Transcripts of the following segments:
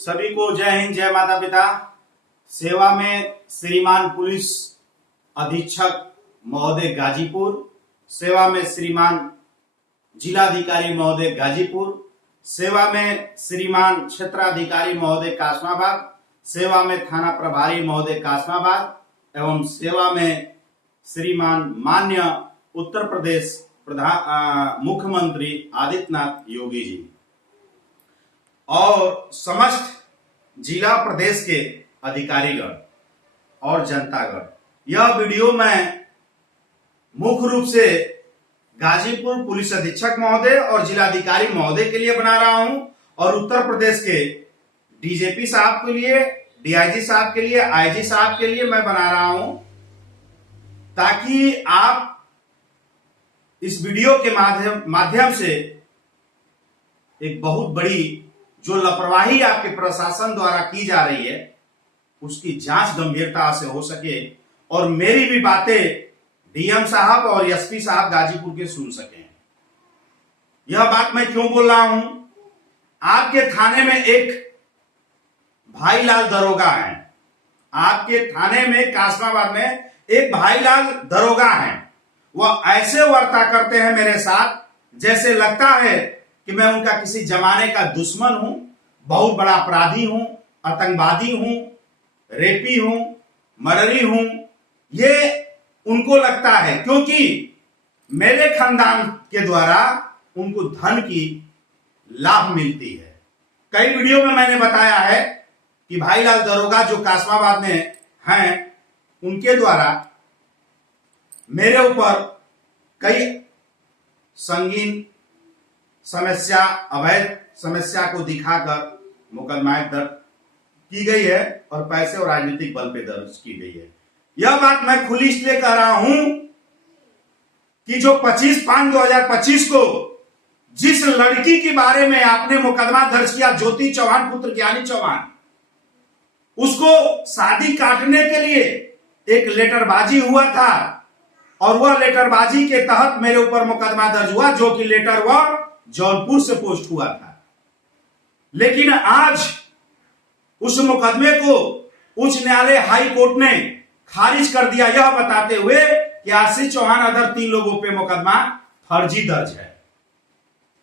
सभी को जय हिंद, जय माता पिता। सेवा में श्रीमान पुलिस अधीक्षक महोदय गाजीपुर, सेवा में श्रीमान जिलाधिकारी महोदय गाजीपुर, सेवा में श्रीमान क्षेत्राधिकारी महोदय कासमाबाद, सेवा में थाना प्रभारी महोदय कासमाबाद एवं सेवा में श्रीमान मान्य उत्तर प्रदेश मुख्यमंत्री आदित्यनाथ योगी जी और समस्त जिला प्रदेश के अधिकारीगण और जनतागण। यह वीडियो मैं मुख्य रूप से गाजीपुर पुलिस अधीक्षक महोदय और जिलाधिकारी महोदय के लिए बना रहा हूं और उत्तर प्रदेश के डीजीपी साहब के लिए, डीआईजी साहब के लिए, आईजी साहब के लिए मैं बना रहा हूं ताकि आप इस वीडियो के माध्यम से एक बहुत बड़ी जो लापरवाही आपके प्रशासन द्वारा की जा रही है उसकी जांच गंभीरता से हो सके और मेरी भी बातें डीएम साहब और एसपी साहब गाजीपुर के सुन सकें। यह बात मैं क्यों बोल रहा हूं? आपके थाने में एक भाईलाल दरोगा है, आपके थाने में कासमाबाद में एक भाईलाल दरोगा है। वह ऐसे वर्ता करते हैं मेरे साथ जैसे लगता है कि मैं उनका किसी जमाने का दुश्मन हूं, बहुत बड़ा अपराधी हूं, आतंकवादी हूं, रेपी हूं, मर्डरी हूं। ये उनको लगता है क्योंकि मेरे खानदान के द्वारा उनको धन की लाभ मिलती है। कई वीडियो में मैंने बताया है कि भाईलाल दरोगा जो कासमाबाद में हैं उनके द्वारा मेरे ऊपर कई संगीन समस्या, अवैध समस्या को दिखाकर मुकदमाएं दर्ज की गई है और पैसे और राजनीतिक बल पे दर्ज की गई है। यह बात मैं खुली इसलिए कह रहा हूं कि जो 25/5/2025 को जिस लड़की के बारे में आपने मुकदमा दर्ज किया, ज्योति चौहान पुत्र ज्ञानी चौहान, उसको शादी काटने के लिए एक लेटरबाजी हुआ था और वह लेटरबाजी के तहत मेरे ऊपर मुकदमा दर्ज हुआ, जो कि लेटर वह जौनपुर से पोस्ट हुआ था। लेकिन आज उस मुकदमे को उच्च न्यायालय हाई कोर्ट ने खारिज कर दिया, यह बताते हुए कि आशीष चौहान अदर 3 लोगों पे मुकदमा फर्जी दर्ज है।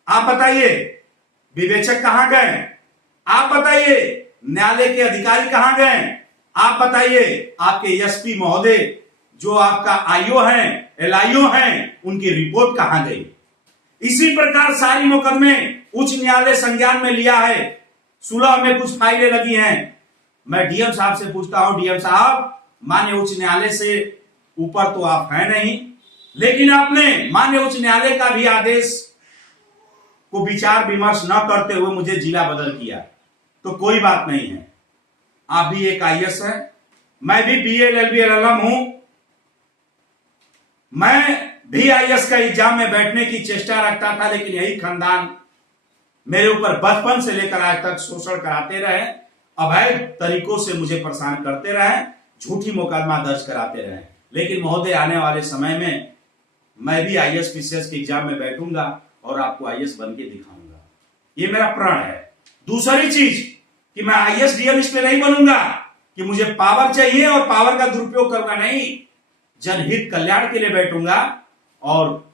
आप बताइए विवेचक कहां गए? आप बताइए न्यायालय के अधिकारी कहां गए? आप बताइए आपके एसपी महोदय जो आपका आईओ हैं, एलआईओ हैं, उनकी रिपोर्ट कहां गई? इसी प्रकार सारी मुकदमे उच्च न्यायालय संज्ञान में लिया है, सुलह में कुछ फाइलें लगी हैं। मैं डीएम साहब से पूछता हूं, डीएम साहब मान्य उच्च न्यायालय से ऊपर तो आप हैं नहीं, लेकिन आपने मान्य उच्च न्यायालय का भी आदेश को विचार विमर्श न करते हुए मुझे जिला बदल किया, तो कोई बात नहीं है। आप भी एक आईएएस है, मैं भी बीएड एलबी एलएलएम हूं। मैं भी आईएएस का एग्जाम में बैठने की चेष्टा रखता था, लेकिन यही खानदान मेरे ऊपर बचपन से लेकर आज तक शोषण कराते रहे, अवैध तरीकों से मुझे परेशान करते रहे, झूठी मुकदमा दर्ज कराते रहे। लेकिन महोदय आने वाले समय में मैं भी आईएएस पीसीएस के एग्जाम में बैठूंगा और आपको आईएएस बन के दिखाऊंगा, ये मेरा प्रण है। दूसरी चीज कि मैं आईएएस डीएम इसलिए नहीं बनूंगा कि मुझे पावर चाहिए और पावर का दुरुपयोग करूंगा, नहीं, जनहित कल्याण के लिए बैठूंगा और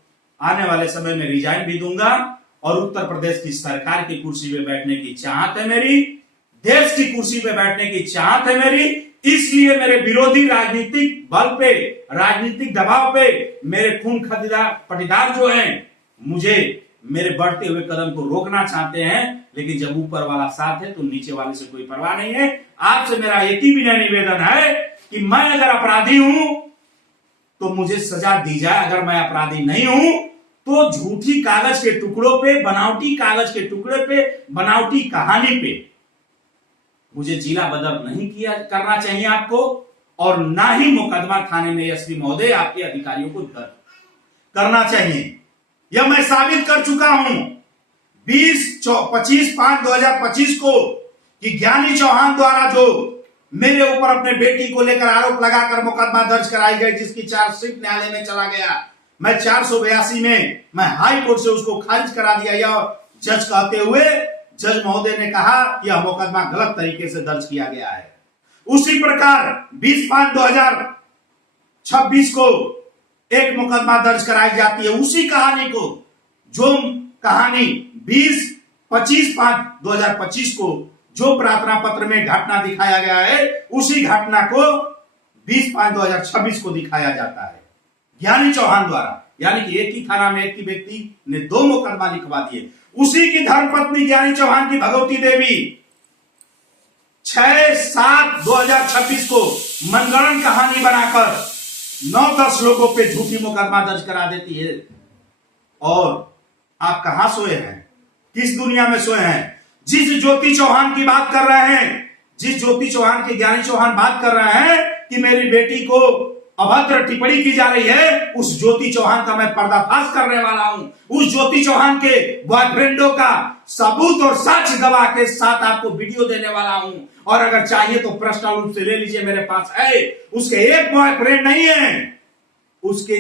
आने वाले समय में रिजाइन भी दूंगा और उत्तर प्रदेश की सरकार की कुर्सी पे बैठने की चाहत है मेरी, देश की कुर्सी पे बैठने की चाहत है मेरी। इसलिए मेरे विरोधी राजनीतिक बल पे, राजनीतिक दबाव पे मेरे खून पटीदार जो हैं मुझे मेरे बढ़ते हुए कदम को रोकना चाहते हैं, लेकिन जब ऊपर वाला साथ है तो नीचे वाले से कोई परवाह नहीं है। आपसे मेरा एक ही विनय निवेदन है कि मैं अगर अपराधी हूं तो मुझे सजा दी जाए, अगर मैं अपराधी नहीं हूं तो झूठी कागज के टुकड़ों पे, बनावटी कागज के टुकड़े पे, बनावटी कहानी पे मुझे जिला बदल नहीं करना चाहिए आपको, और ना ही मुकदमा थाने में एसपी महोदय आपके अधिकारियों को दर्ज करना चाहिए। यह मैं साबित कर चुका हूं 25/5/2025 को कि ज्ञानी चौहान द्वारा जो मेरे ऊपर अपने बेटी को लेकर आरोप लगाकर मुकदमा दर्ज कराई गई, जिसकी चार्जशीट न्यायालय में चला गया, मैं 482 में मैं हाई कोर्ट से उसको खारिज करा दिया। यह जज कहते हुए जज महोदय ने कहा कि यह मुकदमा गलत तरीके से दर्ज किया गया है। उसी प्रकार 20/5/2026 को एक मुकदमा दर्ज कराई जाती है उसी कहानी को, जो कहानी 20/25/2025 को जो प्रार्थना पत्र में घटना दिखाया गया है, उसी घटना को 20/5/2026 को दिखाया जाता है ज्ञानी चौहान द्वारा। यानी कि एक ही थाना में एक ही व्यक्ति ने 2 मुकदमा लिखवा दिए। उसी की धर्मपत्नी ज्ञानी चौहान की भगवती देवी 6/7/2026 को मनगढ़ंत कहानी बनाकर 9-10 लोगों पे झूठी मुकदमा दर्ज करा देती है। और आप कहां सोए हैं, किस दुनिया में सोए हैं? जिस ज्योति चौहान की बात कर रहे हैं, जिस ज्योति चौहान के ज्ञानी चौहान बात कर रहे हैं कि मेरी बेटी को अभद्र टिप्पणी की जा रही है, उस ज्योति चौहान का मैं पर्दाफाश करने वाला हूं। उस ज्योति चौहान के बॉयफ्रेंडों का सबूत और साक्ष्य गवाह के साथ आपको वीडियो देने वाला हूं। और अगर चाहिए तो पर्सनल रूप से ले लीजिए, मेरे पास है। उसके एक बॉयफ्रेंड नहीं है, उसके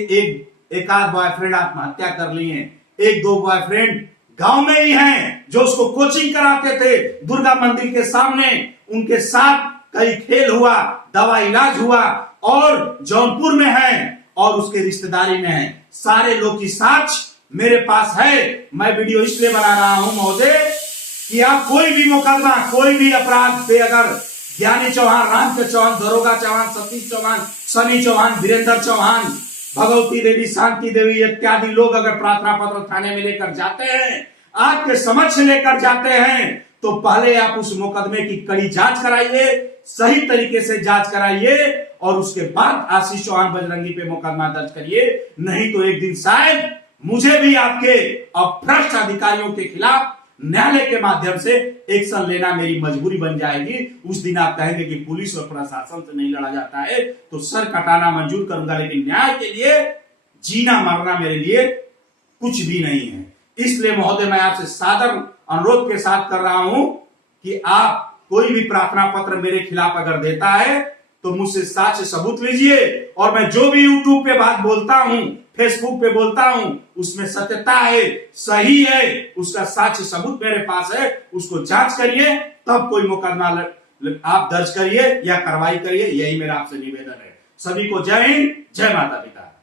एक आध बॉयफ्रेंड आत्महत्या कर लिए, 1-2 बॉयफ्रेंड गांव में ही हैं जो उसको कोचिंग कराते थे दुर्गा मंदिर के सामने। उनके साथ कई खेल हुआ, दवा इलाज हुआ, और जौनपुर में है और उसके रिश्तेदारी में है। सारे लोग की साक्ष्य मेरे पास है। मैं वीडियो इसलिए बना रहा हूं महोदय कि आप कोई भी मुकदमा, कोई भी अपराध पे अगर ज्ञानी चौहान, रामचंद्र चौहान, दरोगा चौहान, सतीश चौहान, सनी चौहान, वीरेंद्र चौहान, भगवती देवी, शांति देवी इत्यादि लोग अगर प्रार्थना पत्र थाने में लेकर जाते हैं, आपके समक्ष लेकर जाते हैं, तो पहले आप उस मुकदमे की कड़ी जांच कराइए, सही तरीके से जांच कराइए, और उसके बाद आशीष चौहान बजरंगी पे मुकदमा दर्ज करिए। नहीं तो एक दिन शायद मुझे भी आपके अभ्रष्ट अधिकारियों के खिलाफ न्यायालय के माध्यम से एक्शन लेना मेरी मजबूरी बन जाएगी। उस दिन आप कहेंगे कि पुलिस और प्रशासन से नहीं लड़ा जाता है, तो सर कटाना मंजूर करूंगा, लेकिन न्याय के लिए जीना मरना मेरे लिए कुछ भी नहीं है। इसलिए महोदय मैं आपसे सादर अनुरोध के साथ कर रहा हूं कि आप कोई भी प्रार्थना पत्र मेरे खिलाफ अगर देता है तो मुझसे साक्ष्य सबूत लीजिए, और मैं जो भी यूट्यूब पे बात बोलता हूं, फेसबुक पे बोलता हूं, उसमें सत्यता है, सही है, उसका साक्ष्य सबूत मेरे पास है। उसको जांच करिए, तब कोई मुकदमा आप दर्ज करिए या कार्रवाई करिए। यही मेरा आपसे निवेदन है। सभी को जय हिंद, जय माता पिता।